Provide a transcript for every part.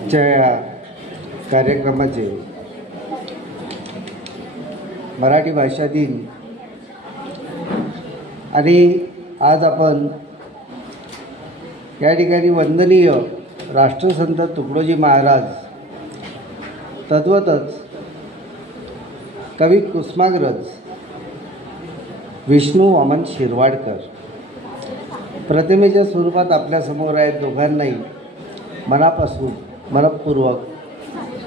आजच्या या कार्यक्रमाचे मराठी भाषा दिन आणि आज आपण या ठिकाणी वंदनीय राष्ट्रसंत तुकडोजी महाराज तद्वतच कवी कुसुमाग्रज विष्णू वामन शिरवाडकर प्रतिमेच्या स्वरूपात आपल्यासमोर आहेत. दोघांनाही मनापासून मनपूर्वक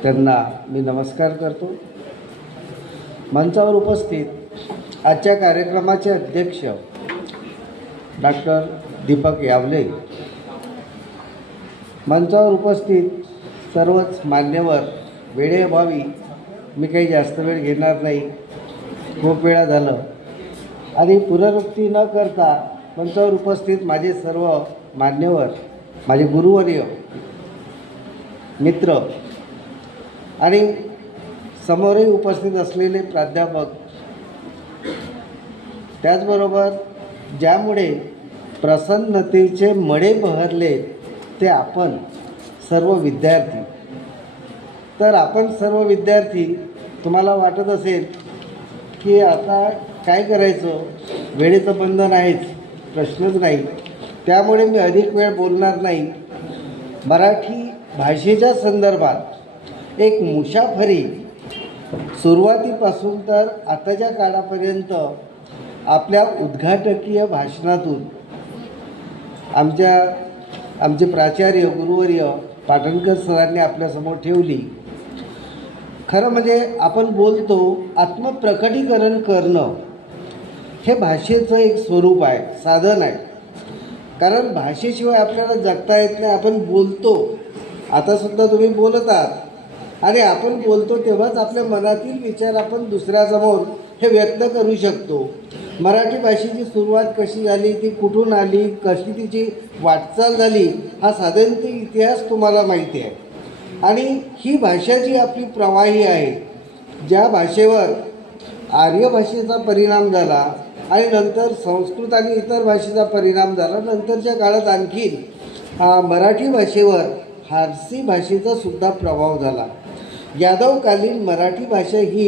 त्यांना मी नमस्कार करतो. मंचावर उपस्थित आजच्या कार्यक्रमाचे अध्यक्ष डॉक्टर दीपक यावले, मंचावर उपस्थित सर्वच मान्यवर, वेळेअभावी मी काही जास्त वेळ घेणार नाही, खूप वेळा झालं, आणि पुनरुक्ती न करता मंचावर उपस्थित माझे सर्व मान्यवर, माझे गुरुवर्य, मित्र आणि समोरही उपस्थित असलेले प्राध्यापक, त्याचबरोबर ज्यामुळे प्रसन्नतेचे मळे बहरले ते आपण सर्व विद्यार्थी. तर आपण सर्व विद्यार्थी, तुम्हाला वाटत असेल की आता काय करायचं, वेळेचं बंधन आहेच, प्रश्नच नाही, त्यामुळे मी अधिक वेळ बोलणार नाही. मराठी भाषेच्या संदर्भात एक मुसाफरी सुरुवातीपासून तर आताच्या काळापर्यंत आपल्या उद्घाटकीय भाषणातून आमचे प्राचार्य गुरुवर्य पाटणकर सरांनी आपल्यासमोर ठेवली. खरं म्हणजे आपण बोलतो, आत्मप्रकटीकरण करणं हे भाषेचं एक स्वरूप आहे, साधन आहे. कारण भाषेशिवाय आपल्याला जगता येत नाही. आपण बोलतो, आतासुद्धा तुम्ही बोलत आहात, आणि आपण बोलतो तेव्हाच आपल्या मनातील विचार आपण दुसऱ्यासमोर हे व्यक्त करू शकतो. मराठी भाषेची सुरुवात कशी झाली, ती कुठून आली, कशी तिची वाटचाल झाली, हा साधारणतः इतिहास तुम्हाला माहिती आहे. आणि ही भाषा जी आपली प्रवाही आहे, ज्या भाषेवर आर्य भाषेचा परिणाम झाला आणि नंतर संस्कृत आणि इतर भाषेचा परिणाम झाला, नंतरच्या काळात आणखीन मराठी भाषेवर फारसी भाषेचा सुद्धा प्रभाव झाला. यादवकालीन मराठी भाषा ही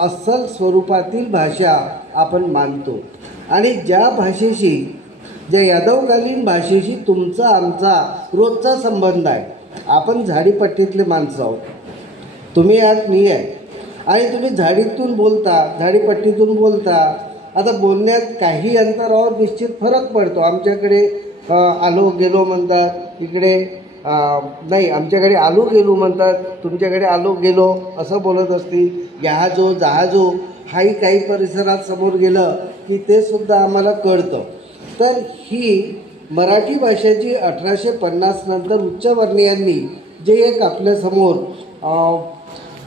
अस्सल स्वरूपातील भाषा आपण मानतो. आणि ज्या भाषेशी, ज्या यादवकालीन भाषेशी तुमचा आमचा रोजचा संबंध आहे. आपण झाडीपट्टीतले माणसं आहोत, तुम्ही आहात, मी आहे, आणि तुम्ही झाडीतून बोलता, झाडीपट्टीतून बोलता. आता बोलण्यात काही अंतरावर निश्चित फरक पडतो. आमच्याकडे आलो गेलो म्हणतात, इकडे नाही, आमच्याकडे आलो गेलो म्हणतात, तुमच्याकडे आलो गेलो असं बोलत असतील. जहाजो जहाजो हाही काही परिसरात समोर गेलं की ते सुद्धा आम्हाला कळतं. तर ही मराठी भाषेची 1850 नंतर उच्चवर्णीयांनी जे एक आपल्यासमोर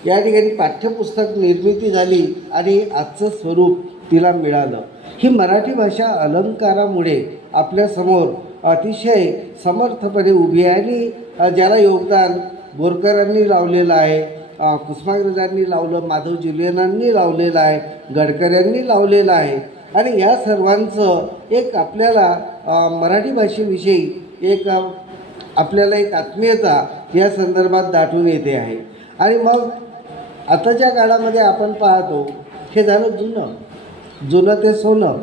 या ठिकाणी पाठ्यपुस्तक निर्मिती झाली आणि आजचं स्वरूप तिला मिळालं. ही मराठी भाषा अलंकारामुळे आपल्यासमोर अतिशय समर्थपणे उभी आहे. आणि ज्याला योगदान बोरकरांनी लावलेलं आहे, कुसुमाग्रजांनी लावलं, माधव जुलियनांनी लावलेलं आहे, गडकऱ्यांनी लावलेलं आहे. आणि या सर्वांचं एक आपल्याला मराठी भाषेविषयी आपल्याला एक आत्मीयता या संदर्भात दाटून येते आहे. आणि मग आताच्या काळामध्ये आपण पाहतो, हे झालं जुनं ते सोनं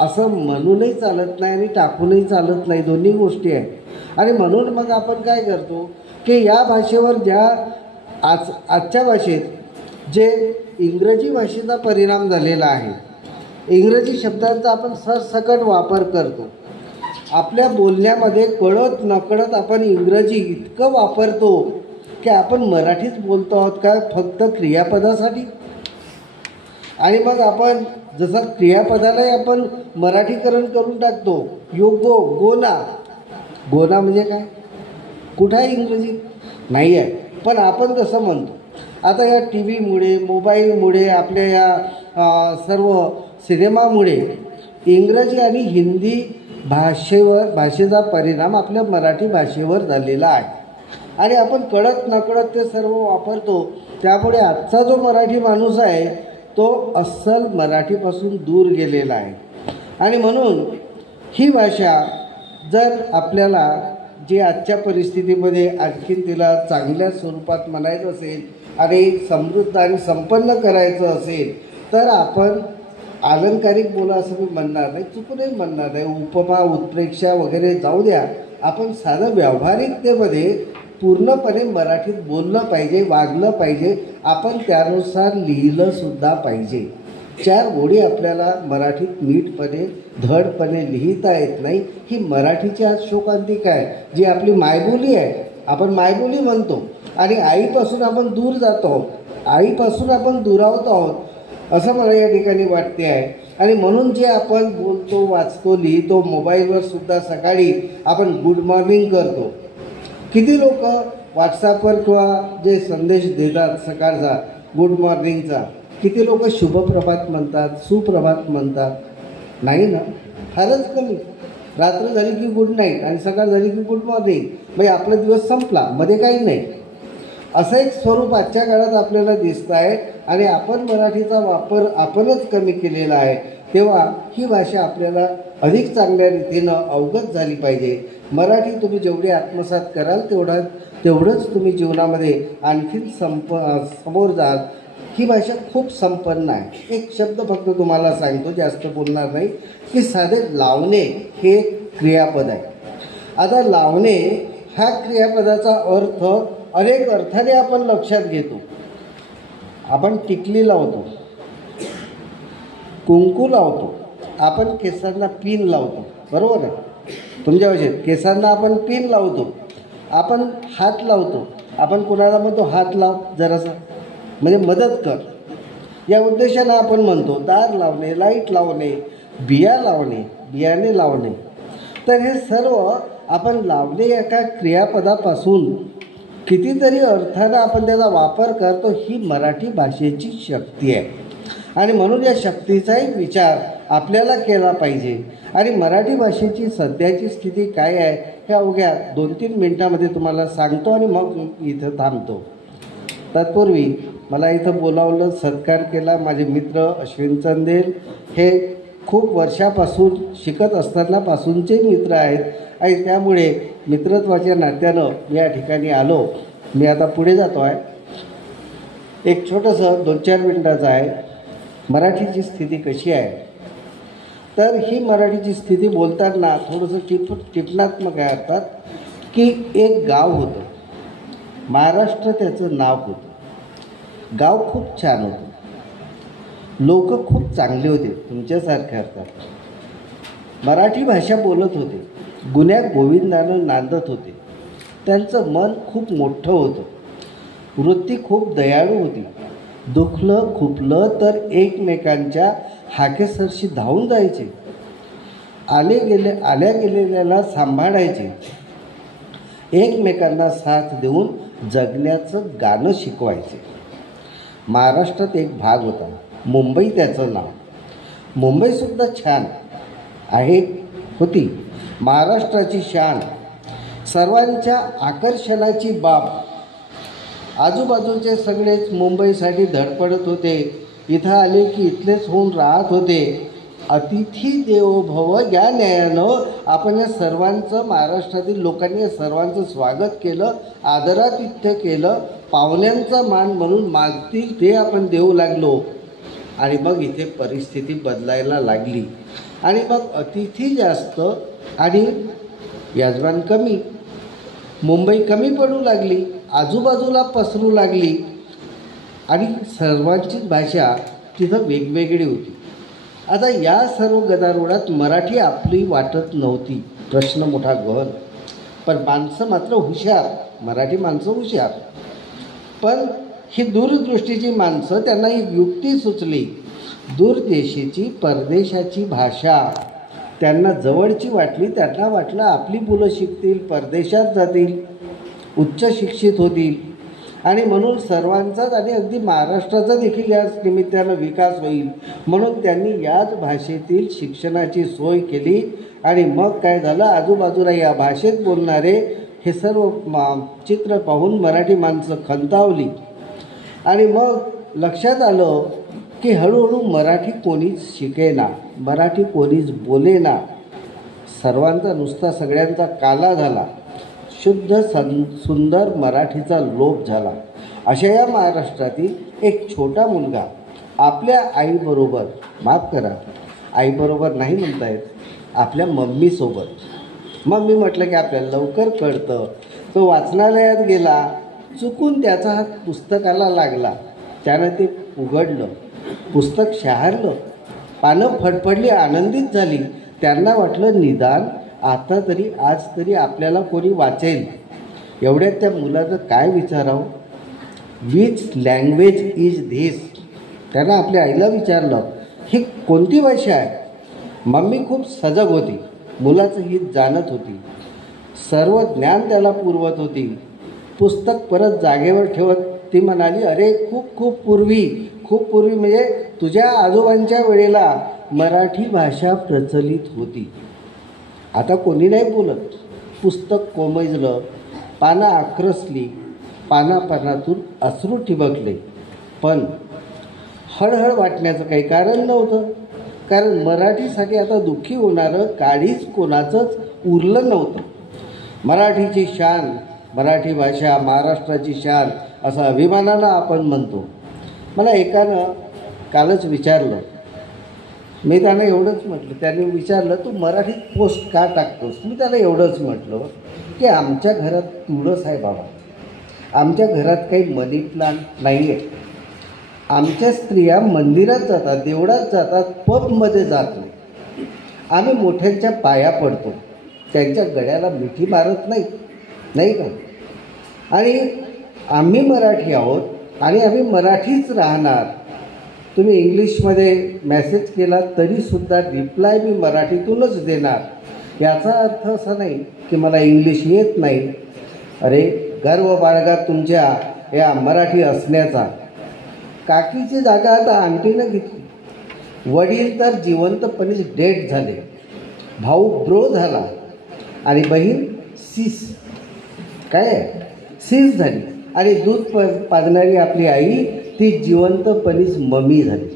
असं म्हणूनही चालत नाही आणि टाकूनही चालत नाही, दोन्ही गोष्टी आहेत. आणि म्हणून मग आपण काय करतो की या भाषेवर ज्या आजच्या भाषेत जे इंग्रजी भाषेचा परिणाम झालेला आहे, इंग्रजी शब्दांचा आपण सरसकट वापर करतो. आपल्या बोलण्यामध्ये कळत नकळत आपण इंग्रजी इतकं वापरतो की आपण मराठीच बोलतो आहोत का फक्त क्रियापदासाठी. आणि मग आपण जसं क्रियापदालाही आपण मराठीकरण करून टाकतो. गो, गोना म्हणजे काय, कुठं आहे इंग्रजी, नाही आहे, पण आपण तसं म्हणतो. आता या टी व्हीमुळे, मोबाईलमुळे, आपल्या या सर्व सिनेमामुळे इंग्रजी आणि हिंदी भाषेचा परिणाम आपल्या मराठी भाषेवर झालेला आहे. आणि आपण कळत नकळत ते सर्व वापरतो. त्यामुळे आजचा जो मराठी माणूस आहे तो अस्सल मराठीपासून दूर गेलेला आहे. आणि म्हणून ही भाषा जर आपल्याला जे आजच्या परिस्थितीमध्ये आणखीन तिला चांगल्या स्वरूपात म्हणायचं असेल आणि समृद्ध आणि संपन्न करायचं असेल तर आपण अलंकारिक बोला असं मी म्हणणार नाही, चुकूनही म्हणणार नाही. उपमा उत्प्रेक्षा वगैरे जाऊ द्या, आपण साधं व्यावहारिकतेमध्ये पूर्णपणे मराठीत बोललं पाहिजे, वागलं पाहिजे. आपण त्यानुसार लिहिलंसुद्धा पाहिजे. 4 ओळी आपल्याला मराठीत नीटपणे धडपणे लिहिता येत नाही. ही मराठीची आज शोकांतिका आहे, जी आपली मायबोली आहे. आपण मायबोली म्हणतो आणि आईपासून आपण दूर जातो आहोत, आईपासून आपण दुरावत आहोत असं मला या ठिकाणी वाटते आहे. आणि म्हणून जे आपण बोलतो, वाचतो, लिहितो, मोबाईलवर सुद्धा सकाळी आपण गुड मॉर्निंग करतो. किती लोक व्हॉट्सॲपवर किंवा जे संदेश देतात सकाळचा गुड मॉर्निंगचा, किती लोक शुभप्रभात म्हणतात, सुप्रभात म्हणतात? नाही ना, फारच कमी. रात्र झाली की गुड नाईट आणि सकाळ झाली की गुड मॉर्निंग, म्हणजे आपला दिवस संपला, मध्ये काही नाही. असं एक स्वरूप आजच्या काळात आपल्याला दिसतं आहे आणि आपण मराठीचा वापर आपणच कमी केलेला आहे. तेव्हा ही भाषा आपल्याला अधिक चांगल्या रीतीनं अवगत झाली पाहिजे. मराठी तुम्ही जेवढी आत्मसात कराल तेवढंच तुम्ही जीवनामध्ये आणखीन समोर जाल. ही भाषा खूप संपन्न आहे. एक शब्द फक्त तुम्हाला सांगतो, जास्त बोलणार नाही, की साधे लावणे हे एक क्रियापद आहे. आता लावणे ह्या क्रियापदाचा अर्थ अनेक अर्थाने आपण लक्षात घेतो. आपण टिकली लावतो, कुंकू लावतो, आपण केसांना पिन लावतो, बरोबर आहे? तुमच्या भाषेत केसांना आपण पिन लावतो, आपण हात लावतो. आपण कुणाला म्हणतो हात लाव जरासं, म्हणजे मदत कर, या उद्देशानं आपण म्हणतो. दार लावणे, लाईट लावणे, बिया लावणे, बियाणे लावणे. तर हे सर्व आपण लावणे एका क्रियापदापासून कितीतरी अर्थानं आपण त्याचा वापर करतो. ही मराठी भाषेची शक्ती आहे आणि म्हणून या शक्तीचाही विचार आपल्याला केला पाहिजे. आणि मराठी भाषेची सध्याची स्थिती काय आहे हे अवघ्या 2-3 मिनटामध्ये तुम्हाला सांगतो आणि मग इथं थांबतो. तत्पूर्वी मला इथं बोलावलं, सत्कार केला. माझे मित्र अश्विन चंदेल हे खूप वर्षापासून शिकत असतानापासूनचे मित्र आहेत आणि त्यामुळे मित्रत्वाच्या नात्यानं मी या ठिकाणी आलो. मी आता पुढे जातो आहे. एक छोटंसं 2-4 मिनटाचं आहे. मराठीची स्थिती कशी आहे, तर ही मराठीची स्थिती बोलताना थोडंसं टिपणात्मक आहे अर्थात, की एक गाव होतं, महाराष्ट्र त्याचं नाव होतं. गाव खूप छान होतं, लोक खूप चांगले होते, तुमच्यासारखे अर्थात. मराठी भाषा बोलत होते, गुण्या गोविंदानं नांदत होते. त्यांचं मन खूप मोठं होतं, वृत्ती खूप दयाळू होती. दुखलं खुपलं तर एकमेकांच्या हाकेसरशी धावून जायचे, आल्या गेलेल्याला सांभाळायचे, एकमेकांना साथ देऊन जगण्याचं गाणं शिकवायचे. महाराष्ट्रात एक भाग होता, मुंबई त्याचं नाव. मुंबईसुद्धा छान आहे, होती महाराष्ट्राची शान, सर्वांच्या आकर्षणाची बाब. आजूबाजूचे सगळेच मुंबईसाठी धडपडत होते. इथं आले की इथलेच होऊन राहत होते. अतिथी देवो भव या न्यायानं आपण या सर्वांचं, महाराष्ट्रातील लोकांनी या सर्वांचं स्वागत केलं, आदरातिथ्य केलं. पाहुण्यांचा मान म्हणून मागतील ते आपण देऊ लागलो. आणि मग इथे परिस्थिती बदलायला लागली आणि मग अतिथी जास्त आणि यजमान कमी. मुंबई कमी पडू लागली, आजूबाजूला पसरू लागली आणि सर्वांचीच भाषा तिथं वेगवेगळी होती. आता या सर्व गदारोळात मराठी आपली वाटत नव्हती. प्रश्न मोठा गहन. पण माणसं मात्र हुशार, मराठी माणसं हुशार. पण ही दूरदृष्टीची माणसं, त्यांना एक युक्ती सुचली. दूरदेशीची, परदेशाची भाषा त्यांना जवळची वाटली. त्यांना वाटलं आपली मुलं शिकतील, परदेशात जातील, उच्च शिक्षित होतील आणि म्हणून सर्वांचाच आणि अगदी महाराष्ट्राचा देखील याच निमित्तानं विकास होईल. म्हणून त्यांनी याच भाषेतील शिक्षणाची सोय केली. आणि मग काय झालं, आजूबाजूला या भाषेत बोलणारे हे सर्व चित्र पाहून मराठी माणसं खंतावली. आणि मग लक्षात आलं की हळूहळू मराठी कोणीच शिकेना, मराठी कोणीच बोलेना. सर्वांचा नुसता सगळ्यांचा काला झाला. शुद्ध सुंदर मराठीचा लोप झाला. अशा या महाराष्ट्रातील एक छोटा मुलगा आपल्या आईबरोबर, माफ करा आईबरोबर नाही म्हणता येत, आपल्या मम्मीसोबत, मम्मी म्हटलं की आपल्याला लवकर कळतं, तो वाचनालयात गेला, चुकून त्याचा हात पुस्तकाला लागला, त्यानं ते उघडलं, पुस्तक शहारलं, पानं फडफडली, आनंदित झाली. त्यांना वाटलं निदान आता तरी आज तरी आपल्याला कोणी वाचेल. एवढ्यात त्या मुलाचं काय विचारावं, विच लँग्वेज इज धिस. त्यानं आपल्या आईला विचारलं, ही कोणती भाषा आहे. मम्मी खूप सजग होती, मुलाचं हित जाणत होती, सर्व ज्ञान त्याला पुरवत होती. पुस्तक परत जागेवर ठेवत ती म्हणाली, अरे खूप खूप पूर्वी म्हणजे तुझ्या आजोबांच्या वेळेला मराठी भाषा प्रचलित होती. आता कोणी नाही बोलत. पुस्तक कोमजलं, पानं आक्रसली, पानापानातून अश्रू ठिबकले. पण हळहळ वाटण्याचं काही कारण नव्हतं, कारण मराठीसाठी आता दुःखी होणारं काळीच कोणाचंच उरलं नव्हतं. मराठीची शान, मराठी भाषा महाराष्ट्राची शान असं अभिमानानं आपण म्हणतो. मला एकानं कालच विचारलं, मी त्यांना एवढंच म्हटलं, त्याने विचारलं तू मराठीत पोस्ट का टाकतोस. मी त्याला एवढंच म्हटलं की आमच्या घरात तुळस आहे बाबा, आमच्या घरात काही मनी प्लांट नाही आहे. आमच्या स्त्रिया मंदिरात जातात, देवळात जातात, पबमध्ये जात नाही. आम्ही मोठ्यांच्या पाया पडतो, त्यांच्या गळ्याला मिठी मारत नाही का. आणि आम्ही मराठी आहोत आणि आम्ही मराठीच राहणार. तुम्ही इंग्लिशमध्ये मेसेज केला तरीसुद्धा रिप्लाय मी मराठीतूनच देणार. याचा अर्थ असा नाही की मला इंग्लिश येत नाही. अरे गर्व बाळगा तुमच्या या मराठी असण्याचा. काकीची जागा आता आंटीनं घेतली. वडील तर जिवंतपणीच डेड झाले, भाऊ ब्रो झाला आणि बहीण सीस झाली आणि दूध पाजणारी आपली आई ती जिवंतपणीच मम्मी झाली.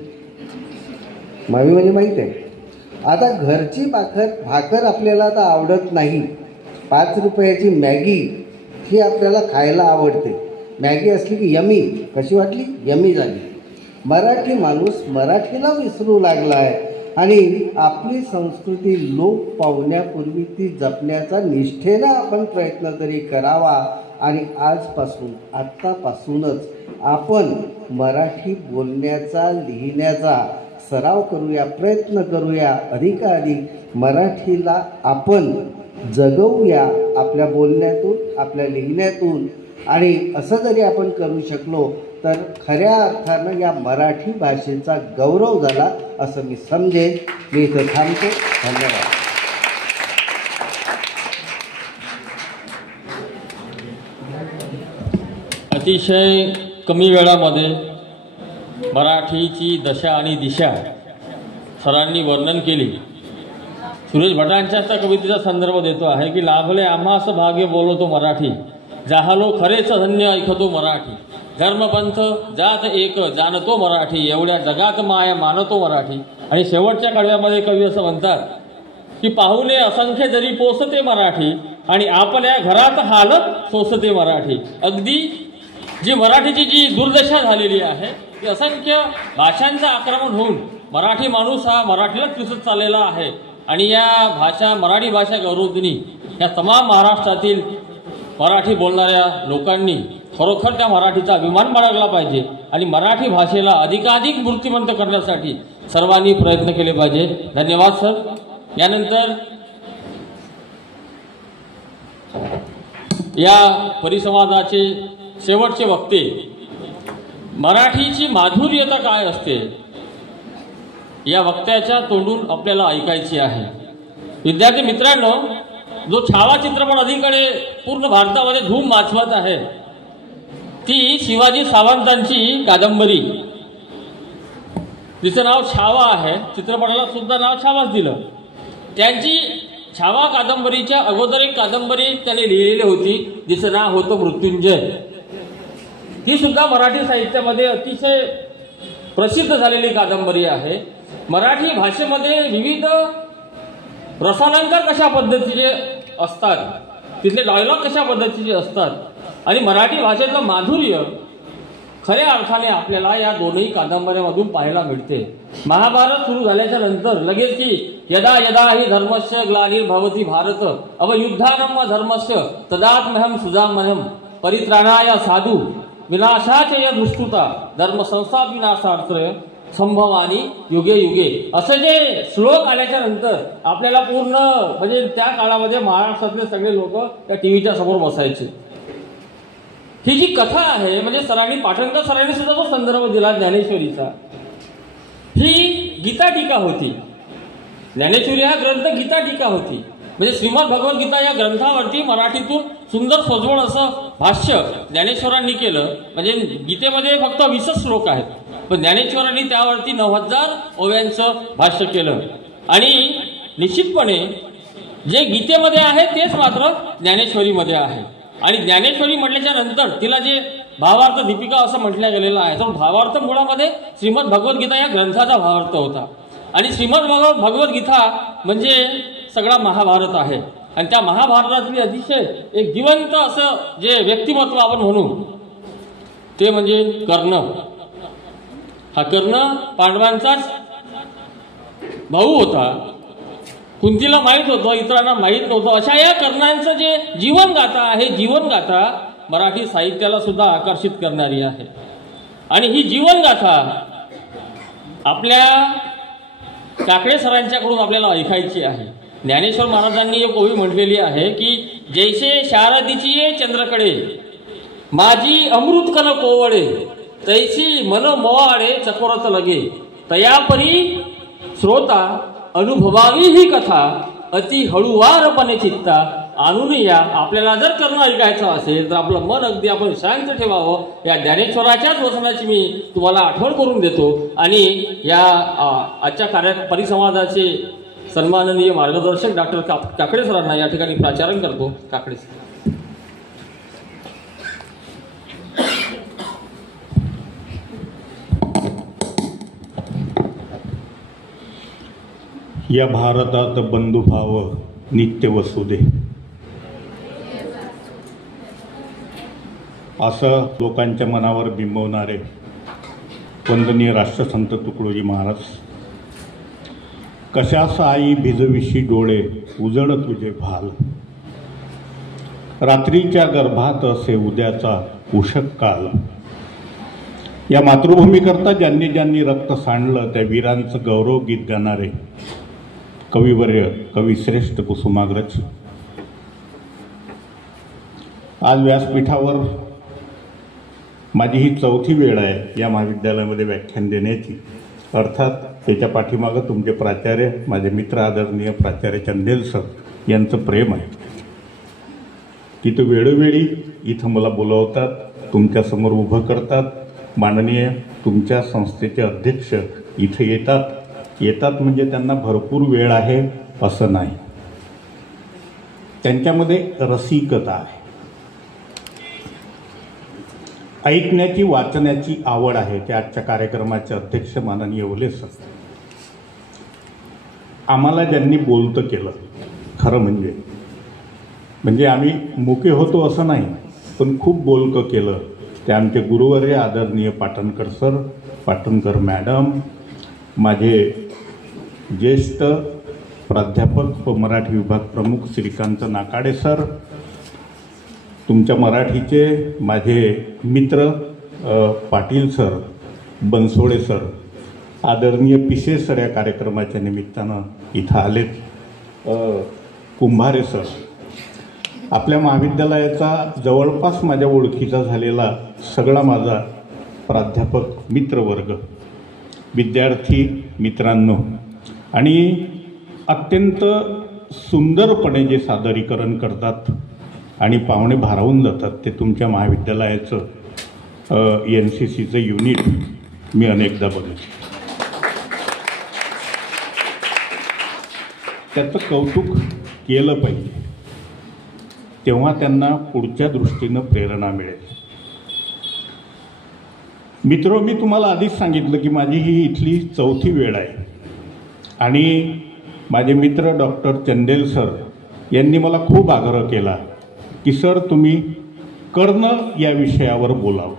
मम्मी म्हणजे माहीत आहे. आता घरची भाकर आपल्याला आता आवडत नाही. 5 रुपयाची मॅगी ही आपल्याला खायला आवडते. मॅगी असली की यमी, कशी वाटली, यमी झाली. मराठी माणूस मराठीला विसरू लागला आहे आणि आपली संस्कृती लोप पावण्यापूर्वी ती जपण्याचा निष्ठेनं आपण प्रयत्न तरी करावा. आणि आत्तापासूनच आपण मराठी बोलण्याचा, लिहिण्याचा सराव करूया, प्रयत्न करूया. अधिकाधिक मराठीला आपण जगवूया आपल्या बोलण्यातून, आपल्या लिहिण्यातून. आणि असं जरी आपण करू शकलो तर खऱ्या अर्थानं या मराठी भाषेचा गौरव झाला असं मी समजेन. मी इथं थांबतो. धन्यवाद. अतिशय कमी वेळामध्ये मराठीची दशा आणि दिशा सरांनी वर्णन केली. सुरेश भटांच्या त्या कवितेचा संदर्भ देतो आहे की लाभले आम्हास भाग्य बोलतो मराठी, जाहलो खरेच धन्य ऐकतो मराठी, धर्मपंथ जात एक जाणतो मराठी, एवढ्या जगात माया मानतो मराठी. आणि शेवटच्या कडव्यामध्ये कवी असं म्हणतात की पाहुणे असंख्य जरी पोसते मराठी आणि आपल्या घरात हालत सोसते मराठी. अगदी जी मराठीची जी दुर्दशा झालेली आहे ती असंख्य भाषांचं आक्रमण होऊन मराठी माणूस हा मराठीलाच पिसत चाललेला आहे. आणि या मराठी भाषा गौरवदिनी या तमाम महाराष्ट्रातील मराठी बोलणाऱ्या लोकांनी खरोखर त्या मराठीचा अभिमान बाळगला पाहिजे आणि मराठी भाषेला अधिकाधिक मूर्तिमंत करण्यासाठी सर्वांनी प्रयत्न केले पाहिजे. धन्यवाद सर. यानंतर या परिसंवादाचे शेवटचे वक्ते मराठीची माधुर्यता काय असते या वक्त्याच्या तोंडून आपल्याला ऐकायची आहे. विद्यार्थी मित्रांनो, जो छावा चित्रपट अलीकडे पूर्ण भारतामध्ये धूम माचवत आहे ती शिवाजी सावंतांची कादंबरी, तिचं नाव छावा आहे. चित्रपटाला सुद्धा नाव छावाच दिलं. त्यांची छावा कादंबरीच्या अगोदर एक कादंबरी त्याने लिहिलेली होती, जिचं नाव होतं मृत्युंजय. ही सुद्धा मराठी साहित्यामध्ये अतिशय प्रसिद्ध झालेली कादंबरी आहे. मराठी भाषेमध्ये विविध रसालंकार कशा पद्धतीचे असतात तिथले डायलॉग कशा पद्धतीचे असतात आणि मराठी भाषेतलं माधुर्य खऱ्या अर्थाने आपल्याला या दोनही कादंबऱ्यामधून पाहायला मिळते. महाभारत सुरू झाल्याच्या नंतर लगेच की यदा यदा हि धर्मस्य ग्लानिर्भवति भारत अवयुद्धानम धर्मस्य तदात्महं सुजामहं परित्राणाय साधू विनाशाच दुष्टुता धर्म संस्थापनार्थाय संभवानी युगे युगे असे जे श्लोक आल्याच्या नंतर आपल्याला पूर्ण म्हणजे त्या काळामध्ये महाराष्ट्रातले सगळे लोक त्या टीव्हीच्या समोर बसायचे. ही जी कथा आहे म्हणजे सरांनी पाटणकर सरांनी सुद्धा तो संदर्भ दिला ज्ञानेश्वरीचा. ही गीता टीका होती. ज्ञानेश्वरी हा ग्रंथ गीता टीका होती. म्हणजे श्रीमद भगवद्गीता या ग्रंथावरती मराठीतून सुंदर सजवण असं भाष्य ज्ञानेश्वरांनी केलं. म्हणजे गीतेमध्ये फक्त 20 श्लोक आहेत, पण ज्ञानेश्वरांनी त्यावरती 9000 ओव्यांचं भाष्य केलं. आणि निश्चितपणे जे गीतेमध्ये आहे तेच मात्र ज्ञानेश्वरीमध्ये आहे. आणि ज्ञानेश्वरी म्हटल्याच्या नंतर तिला जे भावार्थ दीपिका असं म्हटलं गेलेलं आहे, तर भावार्थ मुळामध्ये श्रीमद भगवद्गीता या ग्रंथाचा भावार्थ होता. आणि श्रीमद भगवद्गीता म्हणजे सगळा महाभारत आहे. आणि त्या महाभारतातली अतिशय एक जिवंत असं जे व्यक्तिमत्व आपण म्हणू ते म्हणजे कर्ण. हा कर्ण पांडवांचाच भाऊ होता. कुंतीला माहीत होतं, इतरांना माहीत नव्हतं. अशा या कर्णांचं जे जीवनगाथा आहे, जीवनगाथा मराठी साहित्याला सुद्धा आकर्षित करणारी आहे. आणि ही जीवनगाथा आपल्या काकडे सरांच्याकडून आपल्याला ऐकायची आहे. ज्ञानेश्वर महाराजांनी एक ओवी म्हटलेली आहे की जैसे शारदीची ये चंद्रकडे माझी अमृतकन कोवळे तैसी मन मोवाडे चकोरत लगे तयापरी श्रोता अनुभवावी ही कथा अति हळूवारपणे चित्ता आणून या. आपल्याला जर कर्ण ऐकायचं असेल तर आपलं मन अगदी आपण शांत ठेवावं. या ज्ञानेश्वराच्याच वचनाची मी तुम्हाला आठवण करून देतो. आणि या आजच्या परिसंवादाचे सन्माननीय मार्गदर्शक डॉक्टर काकडे सरांना या ठिकाणी प्राचारण करतो. काकडे सर. या भारतात बंधुभाव नित्य वसुदे असं लोकांच्या मनावर बिंबवणारे वंदनीय राष्ट्रसंत तुकडोजी महाराज. कशास आई भिजविशी डोळे उजड तुझे भाल रात्रीच्या गर्भात असे उद्याचा उषक काल. या मातृभूमीकरता ज्यांनी ज्यांनी रक्त सांडलं त्या वीरांचं गौरव गीत गाणारे कविवर्य कविश्रेष्ठ कुसुमाग्रज आज व्यासपीठावर माझी ही 4थी वेळ आहे या महाविद्यालयामध्ये व्याख्यान देण्याची. अर्थात त्याच्या पाठीमागं तुमचे प्राचार्य माझे मित्र आदरणीय प्राचार्य चंदेल सर यांचं प्रेम आहे. तिथं वेळोवेळी इथं मला बोलवतात, तुमच्यासमोर उभं करतात. माननीय तुमच्या संस्थेचे अध्यक्ष इथं येतात म्हणजे त्यांना भरपूर वेळ आहे असं नाही. त्यांच्यामध्ये रसिकता आहे, ऐकण्याची वाचण्याची आवड आहे. ते आजच्या कार्यक्रमाचे अध्यक्ष माननीय ओले सर. आम्हाला ज्यांनी बोलतं केलं खरं म्हणजे आम्ही मुके होतो असं नाही, पण खूप बोलकं केलं ते आमचे गुरुवर्य आदरणीय पाटणकर सर, पाटणकर मॅडम, माझे ज्येष्ठ प्राध्यापक व मराठी विभाग प्रमुख श्रीकांत नाकाडे सर, तुमच्या मराठीचे माझे मित्र पाटील सर, बनसोडे सर, आदरणीय पिसे सर या कार्यक्रमाच्या निमित्तानं इथं आलेत, कुंभारे सर. आपल्या महाविद्यालयाचा जवळपास माझ्या ओळखीचा झालेला सगळा माझा प्राध्यापक मित्रवर्ग, विद्यार्थी मित्रांनो, आणि अत्यंत सुंदरपणे जे सादरीकरण करतात आणि पाहुणे भारावून जातात ते तुमच्या महाविद्यालयाचं NCCचं युनिट मी अनेकदा बघितलं. त्याचं कौतुक केलं पाहिजे, तेव्हा त्यांना पुढच्या दृष्टीनं प्रेरणा मिळेल. मित्र, मी तुम्हाला आधीच सांगितलं की माझी ही इथली 4थी वेळ आहे आणि माझे मित्र डॉक्टर चंदेल सर यांनी मला खूप आग्रह केला की सर तुम्ही कर्ण या विषयावर बोलावं.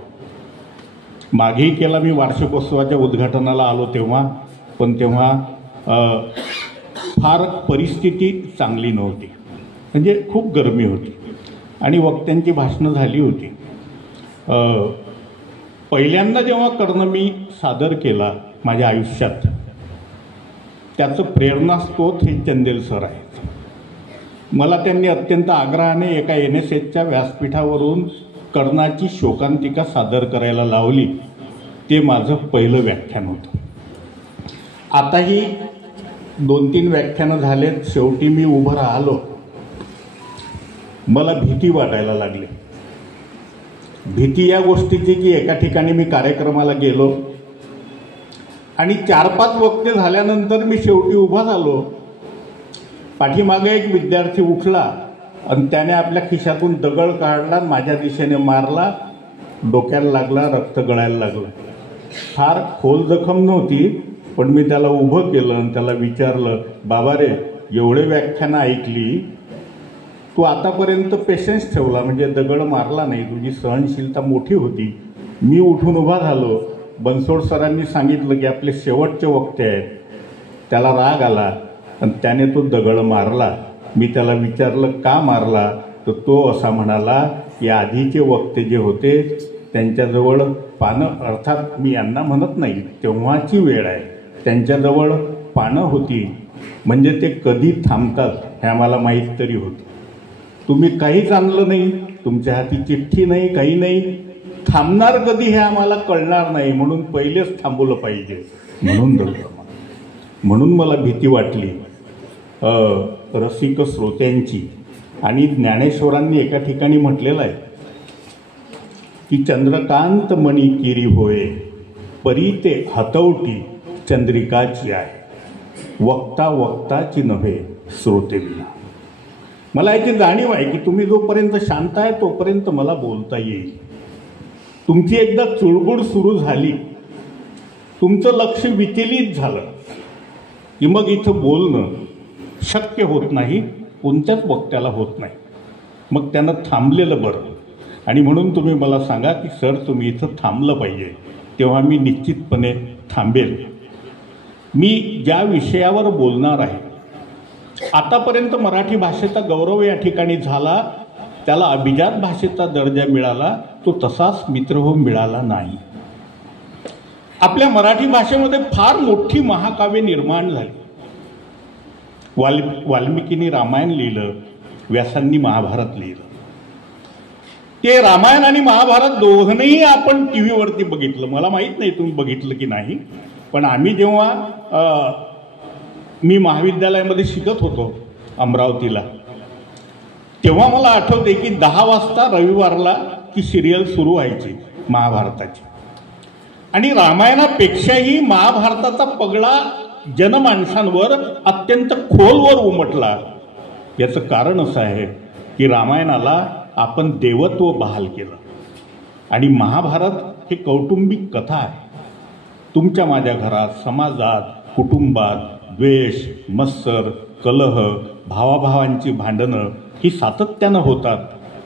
मागेही केला मी वार्षिकोत्सवाच्या उद्घाटनाला आलो तेव्हा, पण तेव्हा फार परिस्थिती चांगली नव्हती, म्हणजे खूप गरमी होती आणि वक्त्यांची भाषणं झाली होती. पहिल्यांदा जेव्हा कर्ण मी सादर केला माझ्या आयुष्यात, त्याचं प्रेरणास्त्रोत हे चंदेल सर आहेत. मला त्यांनी अत्यंत आग्रहाने एका NSSच्या व्यासपीठावरून कर्णाची शोकांतिका सादर करायला लावली. ते माझं पहिलं व्याख्यान होतं. आताही 2-3 व्याख्यानं झालेत. शेवटी मी उभं राहिलो. मला भीती वाटायला लागली. भीती या गोष्टीची की एका ठिकाणी मी कार्यक्रमाला गेलो आणि 4-5 वक्ते झाल्यानंतर मी शेवटी उभा झालो. पाठीमागे एक विद्यार्थी उठला आणि त्याने आपल्या खिशातून दगड काढला, माझ्या दिशेने मारला, डोक्याला लागला, रक्त गळायला लागलं. फार खोल जखम नव्हती, पण मी त्याला उभं केलं आणि त्याला विचारलं, बाबा रे, एवढे व्याख्यानं ऐकली, तू आतापर्यंत पेशन्स ठेवला, म्हणजे दगड मारला नाही, तुझी सहनशीलता मोठी होती. मी उठून उभा झालो. बनसोड सरांनी सांगितलं की आपले शेवटचे वक्ते आहेत. त्याला राग आला आणि त्याने तो दगड मारला. मी त्याला विचारलं का मारला, तर तो असा म्हणाला की आधीचे वक्ते जे होते त्यांच्याजवळ पानं, अर्थात मी यांना म्हणत नाही, तेव्हाची वेळ आहे, त्यांच्याजवळ पानं होती, म्हणजे ते कधी थांबतात हे आम्हाला माहीत तरी होतं. तुम्ही काहीच आणलं नाही, तुमच्या हाती चिठ्ठी नाही, काही नाही, थांबणार कधी हे आम्हाला कळणार नाही, म्हणून पहिलेच थांबवलं पाहिजे, म्हणून मला भीती वाटली रसिक श्रोत्यांची. आणि ज्ञानेश्वरांनी एका ठिकाणी म्हटलेलं आहे की चंद्रकांत मणी किरी होय, परी ते हतवटी चंद्रिकाची आहे, वक्ता वक्ताची नव्हे श्रोते विना. मला याची जाणीव आहे की तुम्ही जोपर्यंत शांत आहे तोपर्यंत मला बोलता येईल. तुमची एकदा चुळबुळ सुरू झाली, तुमचं लक्ष विचलित झालं की मग इथं बोलणं शक्य होत नाही, कोणत्याच वक्त्याला होत नाही. मग त्यानं थांबलेलं बरं. आणि म्हणून तुम्ही मला सांगा की सर तुम्ही इथं थांबलं पाहिजे, तेव्हा मी निश्चितपणे थांबेल. मी ज्या विषयावर बोलणार आहे, आतापर्यंत मराठी भाषेचा गौरव या ठिकाणी झाला, त्याला अभिजात भाषेचा दर्जा मिळाला, तो तसाच मित्रहो मिळाला नाही. आपल्या मराठी भाषेमध्ये फार मोठी महाकाव्य निर्माण झाली. वाल्मिकींनी रामायण लिहिलं, व्यासांनी महाभारत लिहिलं. ते रामायण आणि महाभारत दोघंही आपण टी व्हीवरती बघितलं. मला माहीत नाही तुम्ही बघितलं की नाही, पण आम्ही जेव्हा मी महाविद्यालयामध्ये शिकत होतो अमरावतीला, तेव्हा मला आठवते की 10 वाजता रविवारला ती सिरियल सुरू व्हायची महाभारताची. आणि रामायणापेक्षाही महाभारताचा पगडा जनमानसांवर अत्यंत खोलवर उमटला. याचं कारण असं आहे की रामायणाला आपण देवत्व बहाल केलं आणि महाभारत हे कौटुंबिक कथा आहे. तुमच्या माझ्या घरात, समाजात, कुटुंबात द्वेष, मत्सर, कलह, भावाभावांची भांडणं ही सातत्यानं होतात.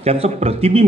त्याचं प्रतिबिंब